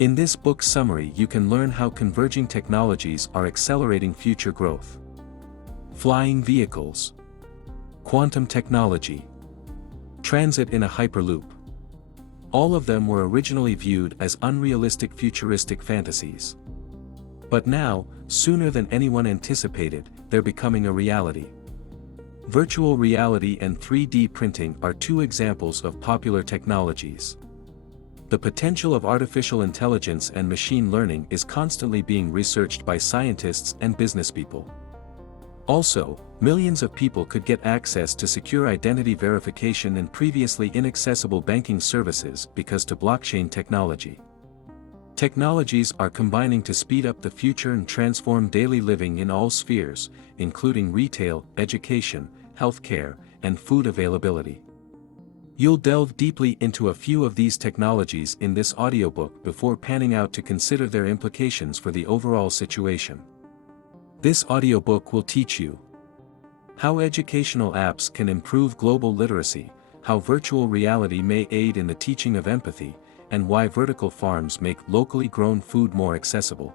In this book summary you can learn how converging technologies are accelerating future growth. Flying vehicles, quantum technology, transit in a hyperloop. All of them were originally viewed as unrealistic futuristic fantasies. But now, sooner than anyone anticipated, they're becoming a reality. Virtual reality and 3D printing are two examples of popular technologies. The potential of artificial intelligence and machine learning is constantly being researched by scientists and businesspeople. Also, millions of people could get access to secure identity verification and previously inaccessible banking services because of blockchain technology. Technologies are combining to speed up the future and transform daily living in all spheres, including retail, education, healthcare, and food availability. You'll delve deeply into a few of these technologies in this audiobook before panning out to consider their implications for the overall situation. This audiobook will teach you how educational apps can improve global literacy, how virtual reality may aid in the teaching of empathy, and why vertical farms make locally grown food more accessible.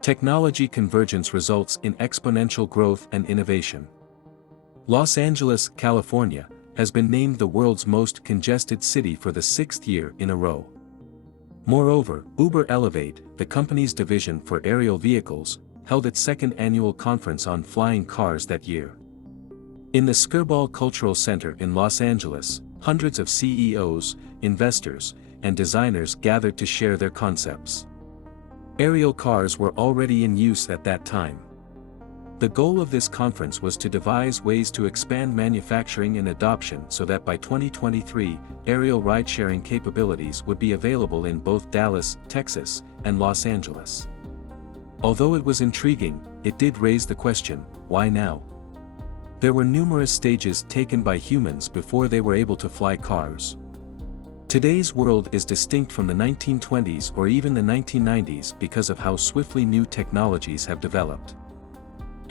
Technology convergence results in exponential growth and innovation. Los Angeles, California, has been named the world's most congested city for the 6th year in a row. Moreover, Uber Elevate, the company's division for aerial vehicles, held its second annual conference on flying cars that year. In the Skirball Cultural Center in Los Angeles, hundreds of CEOs, investors, and designers gathered to share their concepts. Aerial cars were already in use at that time. The goal of this conference was to devise ways to expand manufacturing and adoption so that by 2023, aerial ride-sharing capabilities would be available in both Dallas, Texas, and Los Angeles. Although it was intriguing, it did raise the question, why now? There were numerous stages taken by humans before they were able to fly cars. Today's world is distinct from the 1920s or even the 1990s because of how swiftly new technologies have developed.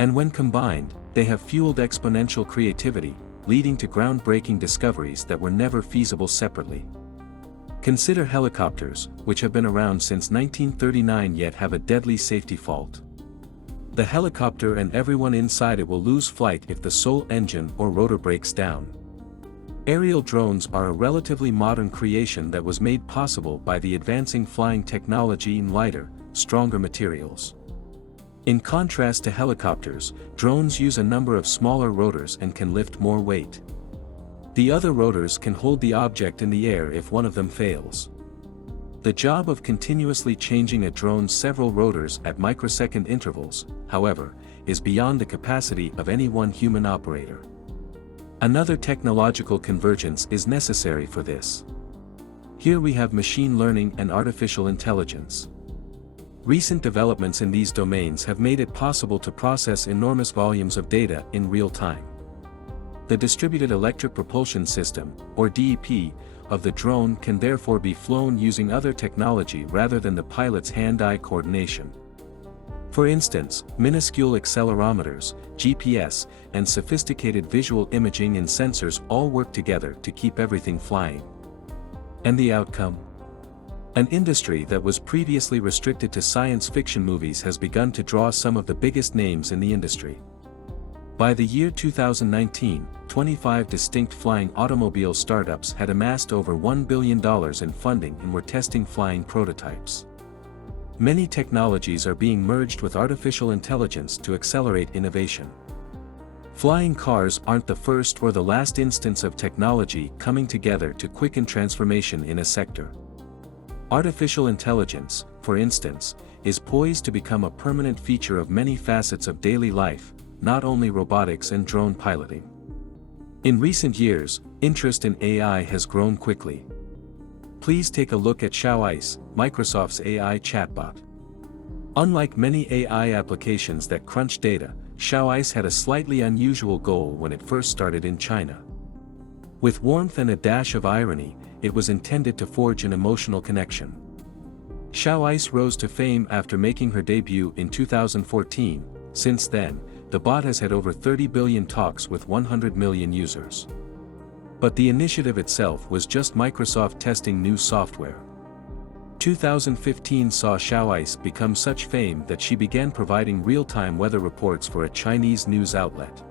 And when combined, they have fueled exponential creativity, leading to groundbreaking discoveries that were never feasible separately. Consider helicopters, which have been around since 1939 yet have a deadly safety fault. The helicopter and everyone inside it will lose flight if the sole engine or rotor breaks down. Aerial drones are a relatively modern creation that was made possible by the advancing flying technology in lighter, stronger materials. In contrast to helicopters, drones use a number of smaller rotors and can lift more weight. The other rotors can hold the object in the air if one of them fails. The job of continuously changing a drone's several rotors at microsecond intervals, however, is beyond the capacity of any one human operator. Another technological convergence is necessary for this. Here we have machine learning and artificial intelligence. Recent developments in these domains have made it possible to process enormous volumes of data in real time. The distributed electric propulsion system, or DEP, of the drone can therefore be flown using other technology rather than the pilot's hand-eye coordination. For instance, minuscule accelerometers, GPS, and sophisticated visual imaging and sensors all work together to keep everything flying. And the outcome? An industry that was previously restricted to science fiction movies has begun to draw some of the biggest names in the industry. By the year 2019, 25 distinct flying automobile startups had amassed over $1 billion in funding and were testing flying prototypes. Many technologies are being merged with artificial intelligence to accelerate innovation. Flying cars aren't the first or the last instance of technology coming together to quicken transformation in a sector. Artificial intelligence, for instance, is poised to become a permanent feature of many facets of daily life, not only robotics and drone piloting. In recent years, interest in AI has grown quickly. Please take a look at Xiaoice, Microsoft's AI chatbot. Unlike many AI applications that crunch data, Xiaoice had a slightly unusual goal when it first started in China. With warmth and a dash of irony, it was intended to forge an emotional connection. Xiaoice rose to fame after making her debut in 2014. Since then, the bot has had over 30 billion talks with 100 million users. But the initiative itself was just Microsoft testing new software. 2015 saw Xiaoice become such fame that she began providing real-time weather reports for a Chinese news outlet.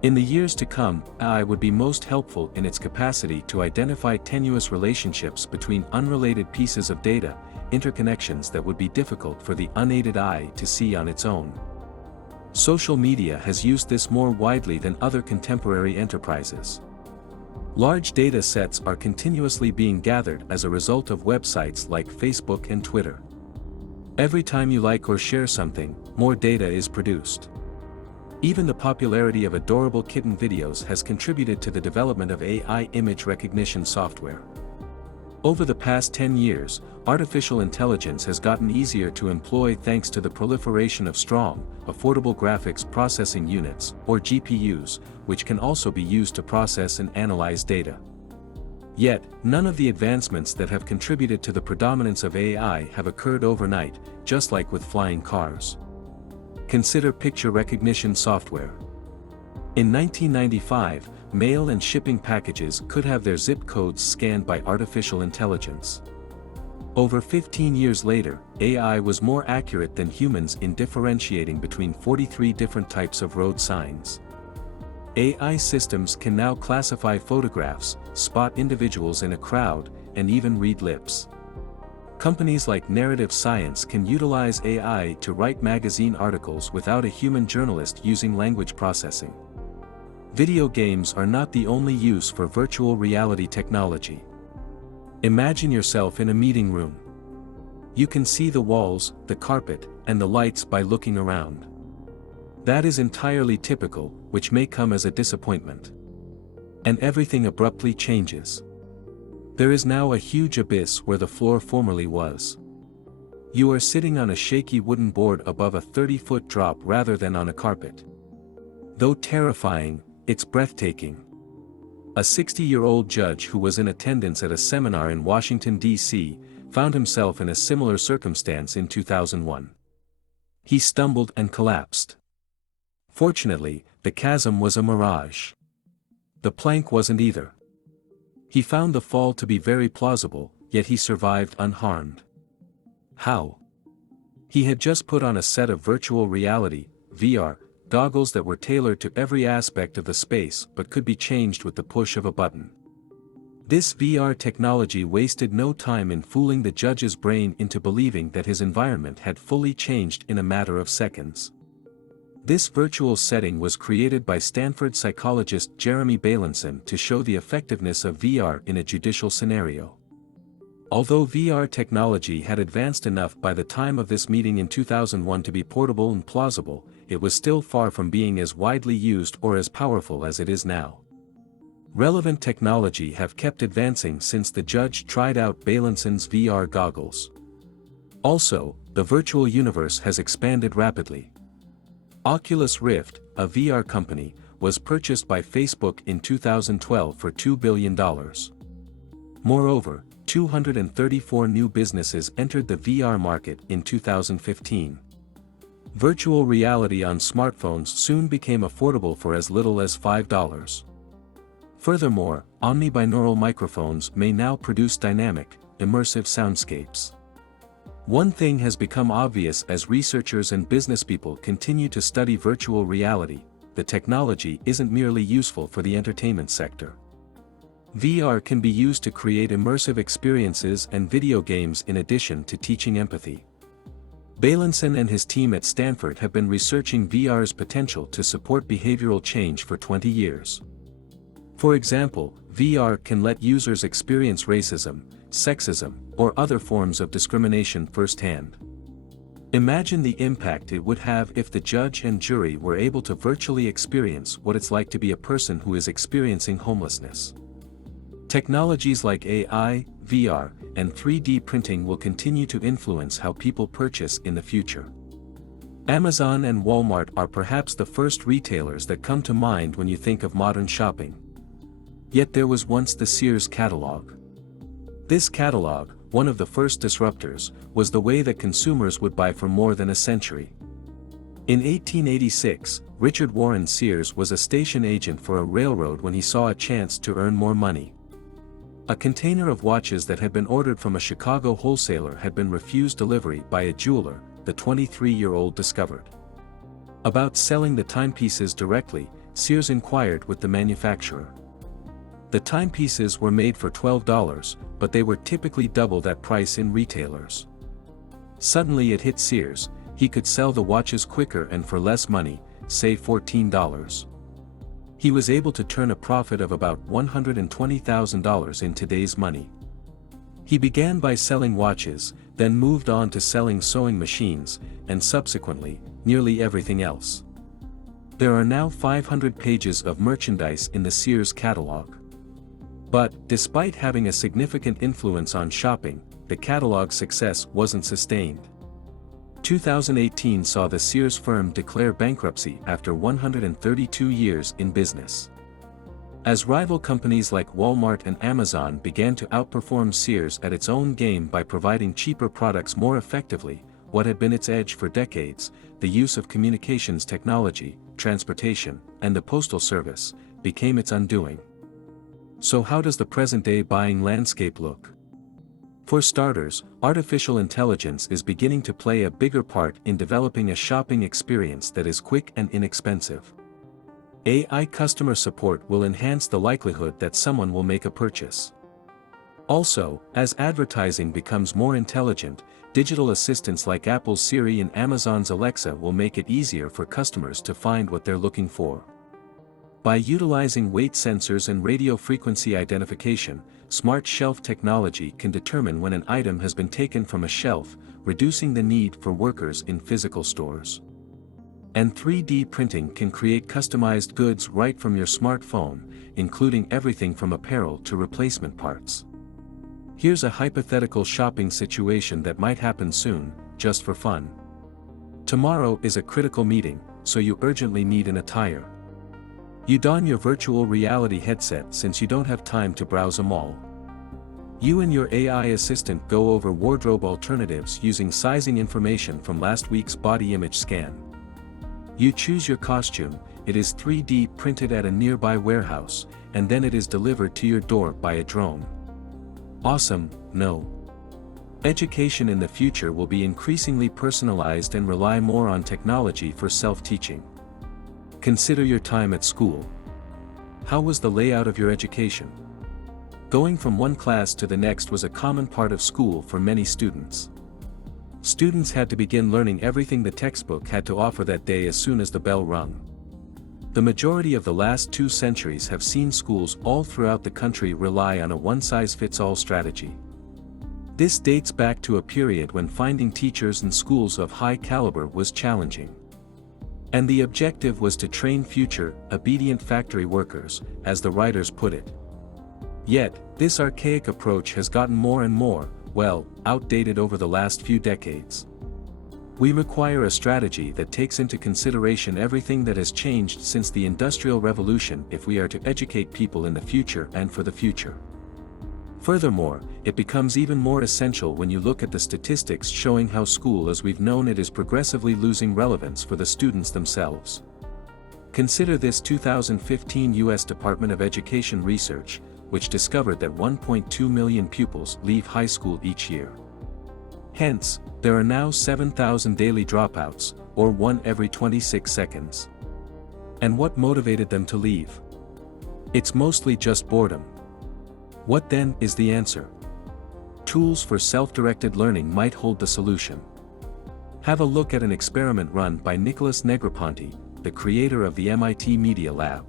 In the years to come, AI would be most helpful in its capacity to identify tenuous relationships between unrelated pieces of data, interconnections that would be difficult for the unaided eye to see on its own. Social media has used this more widely than other contemporary enterprises. Large data sets are continuously being gathered as a result of websites like Facebook and Twitter. Every time you like or share something, more data is produced. Even the popularity of adorable kitten videos has contributed to the development of AI image recognition software. Over the past 10 years, artificial intelligence has gotten easier to employ thanks to the proliferation of strong, affordable graphics processing units, or GPUs, which can also be used to process and analyze data. Yet, none of the advancements that have contributed to the predominance of AI have occurred overnight, just like with flying cars. Consider picture recognition software. In 1995, mail and shipping packages could have their zip codes scanned by artificial intelligence. Over 15 years later, AI was more accurate than humans in differentiating between 43 different types of road signs. AI systems can now classify photographs, spot individuals in a crowd, and even read lips. Companies like Narrative Science can utilize AI to write magazine articles without a human journalist using language processing. Video games are not the only use for virtual reality technology. Imagine yourself in a meeting room. You can see the walls, the carpet, and the lights by looking around. That is entirely typical, which may come as a disappointment. And everything abruptly changes. There is now a huge abyss where the floor formerly was. You are sitting on a shaky wooden board above a 30-foot drop rather than on a carpet. Though terrifying, it's breathtaking. A 60-year-old judge who was in attendance at a seminar in Washington, D.C., found himself in a similar circumstance in 2001. He stumbled and collapsed. Fortunately, the chasm was a mirage. The plank wasn't either. He found the fall to be very plausible, yet he survived unharmed. How? He had just put on a set of virtual reality, VR, goggles that were tailored to every aspect of the space but could be changed with the push of a button. This VR technology wasted no time in fooling the judge's brain into believing that his environment had fully changed in a matter of seconds. This virtual setting was created by Stanford psychologist Jeremy Bailenson to show the effectiveness of VR in a judicial scenario. Although VR technology had advanced enough by the time of this meeting in 2001 to be portable and plausible, it was still far from being as widely used or as powerful as it is now. Relevant technology have kept advancing since the judge tried out Bailenson's VR goggles. Also, the virtual universe has expanded rapidly. Oculus Rift, a VR company, was purchased by Facebook in 2012 for $2 billion. Moreover, 234 new businesses entered the VR market in 2015. Virtual reality on smartphones soon became affordable for as little as $5. Furthermore, omnibinaural microphones may now produce dynamic, immersive soundscapes. One thing has become obvious as researchers and businesspeople continue to study virtual reality: the technology isn't merely useful for the entertainment sector. VR can be used to create immersive experiences and video games in addition to teaching empathy. Bailenson and his team at Stanford have been researching VR's potential to support behavioral change for 20 years. For example, VR can let users experience racism, sexism, or other forms of discrimination firsthand. Imagine the impact it would have if the judge and jury were able to virtually experience what it's like to be a person who is experiencing homelessness. Technologies like AI, VR, and 3D printing will continue to influence how people purchase in the future. Amazon and Walmart are perhaps the first retailers that come to mind when you think of modern shopping. Yet there was once the Sears catalog. This catalog, one of the first disruptors, was the way that consumers would buy for more than a century. In 1886, Richard Warren Sears was a station agent for a railroad when he saw a chance to earn more money. A container of watches that had been ordered from a Chicago wholesaler had been refused delivery by a jeweler, the 23-year-old discovered. About selling the timepieces directly, Sears inquired with the manufacturer. The timepieces were made for $12, but they were typically double that price in retailers. Suddenly it hit Sears, he could sell the watches quicker and for less money, say $14. He was able to turn a profit of about $120,000 in today's money. He began by selling watches, then moved on to selling sewing machines, and subsequently, nearly everything else. There are now 500 pages of merchandise in the Sears catalog. But, despite having a significant influence on shopping, the catalog's success wasn't sustained. 2018 saw the Sears firm declare bankruptcy after 132 years in business. As rival companies like Walmart and Amazon began to outperform Sears at its own game by providing cheaper products more effectively, what had been its edge for decades, the use of communications technology, transportation, and the postal service, became its undoing. So how does the present-day buying landscape look? For starters, artificial intelligence is beginning to play a bigger part in developing a shopping experience that is quick and inexpensive. AI customer support will enhance the likelihood that someone will make a purchase. Also, as advertising becomes more intelligent, digital assistants like Apple's Siri and Amazon's Alexa will make it easier for customers to find what they're looking for. By utilizing weight sensors and radio frequency identification, smart shelf technology can determine when an item has been taken from a shelf, reducing the need for workers in physical stores. And 3D printing can create customized goods right from your smartphone, including everything from apparel to replacement parts. Here's a hypothetical shopping situation that might happen soon, just for fun. Tomorrow is a critical meeting, so you urgently need an attire. You don your virtual reality headset since you don't have time to browse a mall. You and your AI assistant go over wardrobe alternatives using sizing information from last week's body image scan. You choose your costume, it is 3D printed at a nearby warehouse, and then it is delivered to your door by a drone. Awesome, no? Education in the future will be increasingly personalized and rely more on technology for self-teaching. Consider your time at school. How was the layout of your education? Going from one class to the next was a common part of school for many students. Students had to begin learning everything the textbook had to offer that day as soon as the bell rung. The majority of the last 2 centuries have seen schools all throughout the country rely on a one-size-fits-all strategy. This dates back to a period when finding teachers and schools of high caliber was challenging. And the objective was to train future, obedient factory workers, as the writers put it. Yet, this archaic approach has gotten more and more, outdated over the last few decades. We require a strategy that takes into consideration everything that has changed since the Industrial Revolution if we are to educate people in the future and for the future. Furthermore, it becomes even more essential when you look at the statistics showing how school as we've known it is progressively losing relevance for the students themselves. Consider this 2015 U.S. Department of Education research, which discovered that 1.2 million pupils leave high school each year. Hence, there are now 7,000 daily dropouts, or 1 every 26 seconds. And what motivated them to leave? It's mostly just boredom. What then is the answer? Tools for self-directed learning might hold the solution. Have a look at an experiment run by Nicholas Negroponte, the creator of the MIT Media Lab.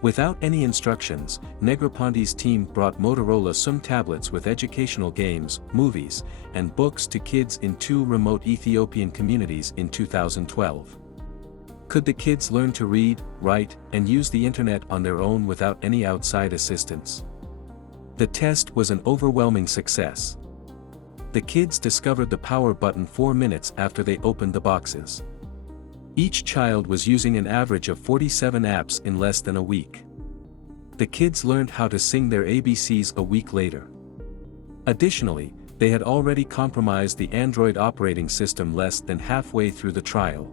Without any instructions, Negroponte's team brought Motorola SUM tablets with educational games, movies, and books to kids in 2 remote Ethiopian communities in 2012. Could the kids learn to read, write, and use the internet on their own without any outside assistance? The test was an overwhelming success. The kids discovered the power button 4 minutes after they opened the boxes. Each child was using an average of 47 apps in less than a week. The kids learned how to sing their ABCs a week later. Additionally, they had already compromised the Android operating system less than halfway through the trial.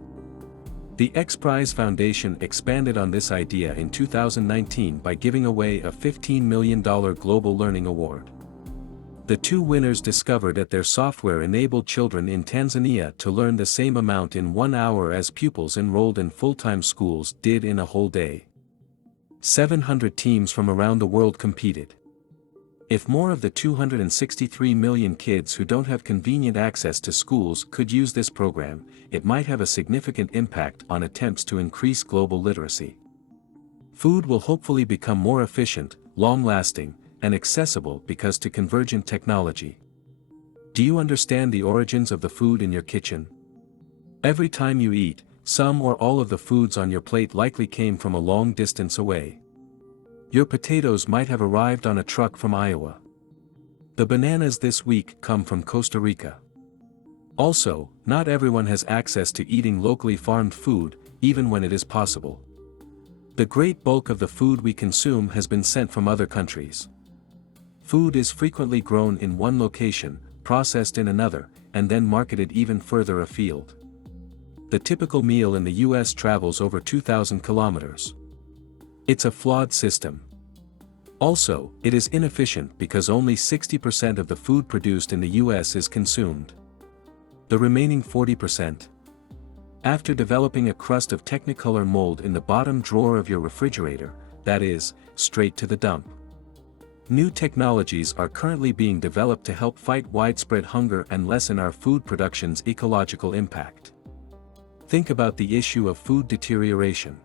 The X Prize Foundation expanded on this idea in 2019 by giving away a $15 million Global Learning Award. The two winners discovered that their software enabled children in Tanzania to learn the same amount in 1 hour as pupils enrolled in full-time schools did in a whole day. 700 teams from around the world competed. If more of the 263 million kids who don't have convenient access to schools could use this program, it might have a significant impact on attempts to increase global literacy. Food will hopefully become more efficient, long-lasting, and accessible because to convergent technology. Do you understand the origins of the food in your kitchen? Every time you eat, some or all of the foods on your plate likely came from a long distance away. Your potatoes might have arrived on a truck from Iowa. The bananas this week come from Costa Rica. Also, not everyone has access to eating locally farmed food, even when it is possible. The great bulk of the food we consume has been sent from other countries. Food is frequently grown in one location, processed in another, and then marketed even further afield. The typical meal in the US travels over 2,000 kilometers. It's a flawed system. Also, it is inefficient because only 60% of the food produced in the US is consumed. The remaining 40%. After developing a crust of Technicolor mold in the bottom drawer of your refrigerator, that is, straight to the dump. New technologies are currently being developed to help fight widespread hunger and lessen our food production's ecological impact. Think about the issue of food deterioration.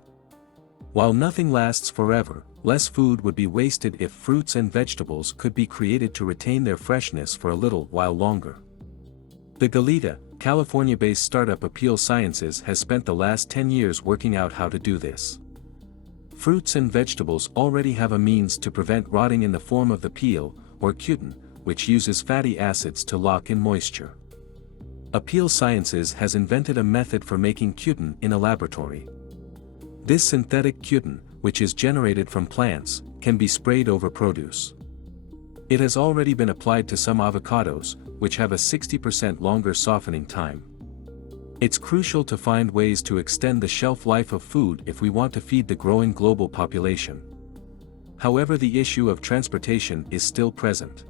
While nothing lasts forever, less food would be wasted if fruits and vegetables could be created to retain their freshness for a little while longer. The Goleta, California-based startup Apeel Sciences has spent the last 10 years working out how to do this. Fruits and vegetables already have a means to prevent rotting in the form of the peel, or cutin, which uses fatty acids to lock in moisture. Apeel Sciences has invented a method for making cutin in a laboratory. This synthetic cutin, which is generated from plants, can be sprayed over produce. It has already been applied to some avocados, which have a 60% longer softening time. It's crucial to find ways to extend the shelf life of food if we want to feed the growing global population. However, the issue of transportation is still present.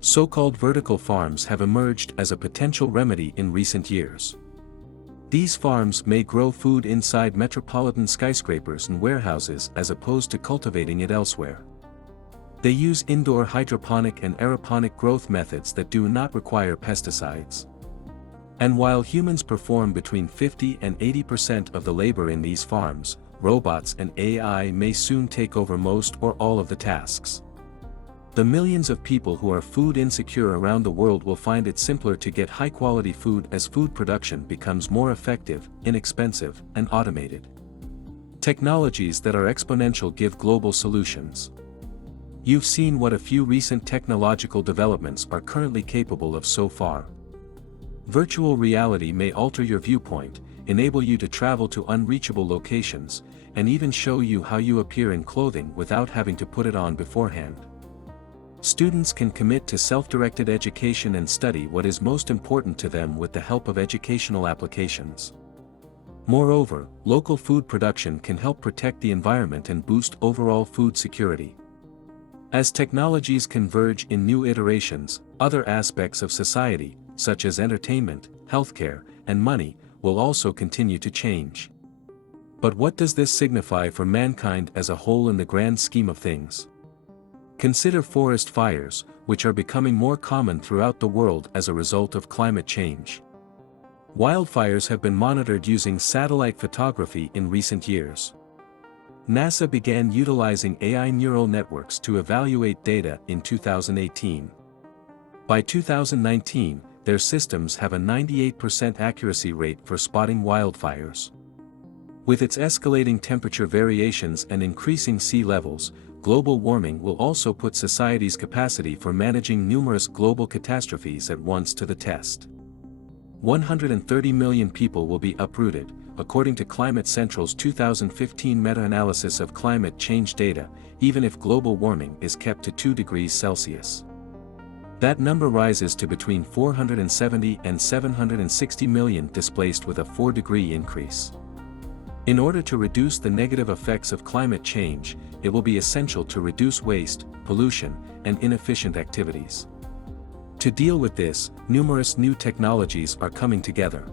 So-called vertical farms have emerged as a potential remedy in recent years. These farms may grow food inside metropolitan skyscrapers and warehouses as opposed to cultivating it elsewhere. They use indoor hydroponic and aeroponic growth methods that do not require pesticides. And while humans perform between 50 and 80% of the labor in these farms, robots and AI may soon take over most or all of the tasks. The millions of people who are food insecure around the world will find it simpler to get high-quality food as food production becomes more effective, inexpensive, and automated. Technologies that are exponential give global solutions. You've seen what a few recent technological developments are currently capable of so far. Virtual reality may alter your viewpoint, enable you to travel to unreachable locations, and even show you how you appear in clothing without having to put it on beforehand. Students can commit to self-directed education and study what is most important to them with the help of educational applications. Moreover, local food production can help protect the environment and boost overall food security. As technologies converge in new iterations, other aspects of society, such as entertainment, healthcare, and money, will also continue to change. But what does this signify for mankind as a whole in the grand scheme of things? Consider forest fires, which are becoming more common throughout the world as a result of climate change. Wildfires have been monitored using satellite photography in recent years. NASA began utilizing AI neural networks to evaluate data in 2018. By 2019, their systems have a 98% accuracy rate for spotting wildfires. With its escalating temperature variations and increasing sea levels, global warming will also put society's capacity for managing numerous global catastrophes at once to the test. 130 million people will be uprooted, according to Climate Central's 2015 meta-analysis of climate change data, even if global warming is kept to 2 degrees Celsius. That number rises to between 470 and 760 million displaced with a 4-degree increase. In order to reduce the negative effects of climate change, it will be essential to reduce waste, pollution, and inefficient activities. To deal with this, numerous new technologies are coming together.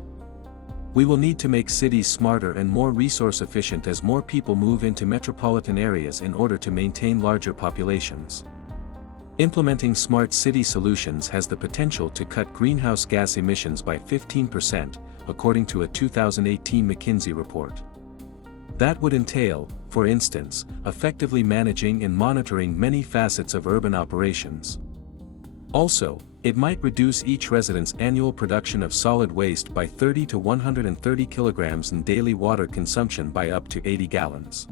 We will need to make cities smarter and more resource efficient as more people move into metropolitan areas in order to maintain larger populations. Implementing smart city solutions has the potential to cut greenhouse gas emissions by 15%, according to a 2018 McKinsey report. That would entail, for instance, effectively managing and monitoring many facets of urban operations. Also, it might reduce each resident's annual production of solid waste by 30 to 130 kilograms and daily water consumption by up to 80 gallons.